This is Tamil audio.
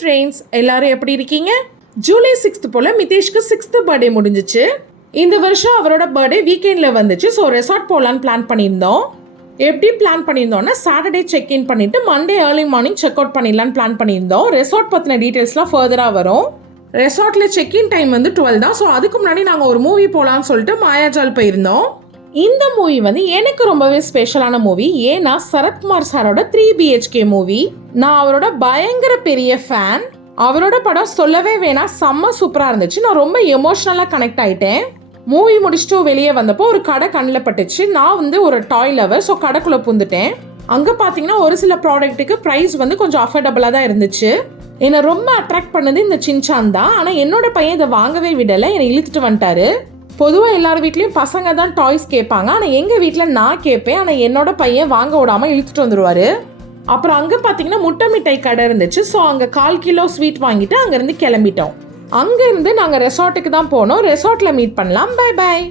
ஃப்ரெண்ட்ஸ், எல்லாரும் எப்படி இருக்கீங்க? ஜூலை 6th போல் மிதேஷ்க்கு 6th பர்த்டே முடிஞ்சிச்சு. இந்த வருஷம் அவரோட பர்த்டே வீக்கெண்டில் வந்துச்சு. ஸோ ரெசார்ட் போகலான்னு பிளான் பண்ணியிருந்தோம். எப்படி பிளான் பண்ணியிருந்தோம்னா, சாட்டர்டே செக்இன் பண்ணிவிட்டு Monday early morning check out பண்ணிடலான்னு பிளான் பண்ணியிருந்தோம். ரெசார்ட் பற்றின டீட்டெயில்ஸ்லாம் ஃபர்தராக வரும். ரெசார்ட்டில் செக்இன் டைம் வந்து 12 தான். ஸோ அதுக்கு முன்னாடி நாங்கள் ஒரு மூவி போகலான்னு சொல்லிட்டு மாயாஜால் போயிருந்தோம். இந்த மூவி வந்து எனக்கு ரொம்பவே ஸ்பெஷலான மூவி. ஏன்னா சரத்குமார் சாரோட 3 BHK மூவி. நான் அவரோட பயங்கர பெரிய ஃபேன். அவரோட படம் சொல்லவே வேணாம், செம்ம சூப்பராக இருந்துச்சு. நான் ரொம்ப எமோஷ்னலாக கனெக்ட் ஆகிட்டேன். மூவி முடிச்சுட்டு வெளியே வந்தப்போ ஒரு கடை கண்ணில் பட்டுச்சு. நான் வந்து ஒரு டாய் லவர், ஸோ கடைக்குள்ளே பூந்துட்டேன். அங்கே பார்த்தீங்கன்னா ஒரு சில ப்ராடக்ட்டுக்கு ப்ரைஸ் வந்து கொஞ்சம் அஃபோர்டபுளாக தான் இருந்துச்சு. என்னை ரொம்ப அட்ராக்ட் பண்ணது இந்த சின்சான் தான். ஆனால் என்னோட பையன் இதை வாங்கவே விடலை, என்னை இழுத்துட்டு வந்துட்டாரு. பொதுவாக எல்லார் வீட்லேயும் பசங்க தான் டாய்ஸ் கேட்பாங்க. ஆனால் எங்கள் வீட்டில் நான் கேட்பேன். ஆனால் என்னோட பையன் வாங்க விடாமல் இழுத்துட்டு வந்துடுவார். அப்புறம் அங்கே பார்த்தீங்கன்னா முட்டை மிட்டாய் கடை இருந்துச்சு. ஸோ அங்கே 1/4 கிலோ ஸ்வீட் வாங்கிட்டு அங்கேருந்து கிளம்பிட்டோம். அங்கேருந்து நாங்கள் ரெசார்ட்டுக்கு தான் போனோம். ரெசார்ட்டில் மீட் பண்ணலாம். Bye bye.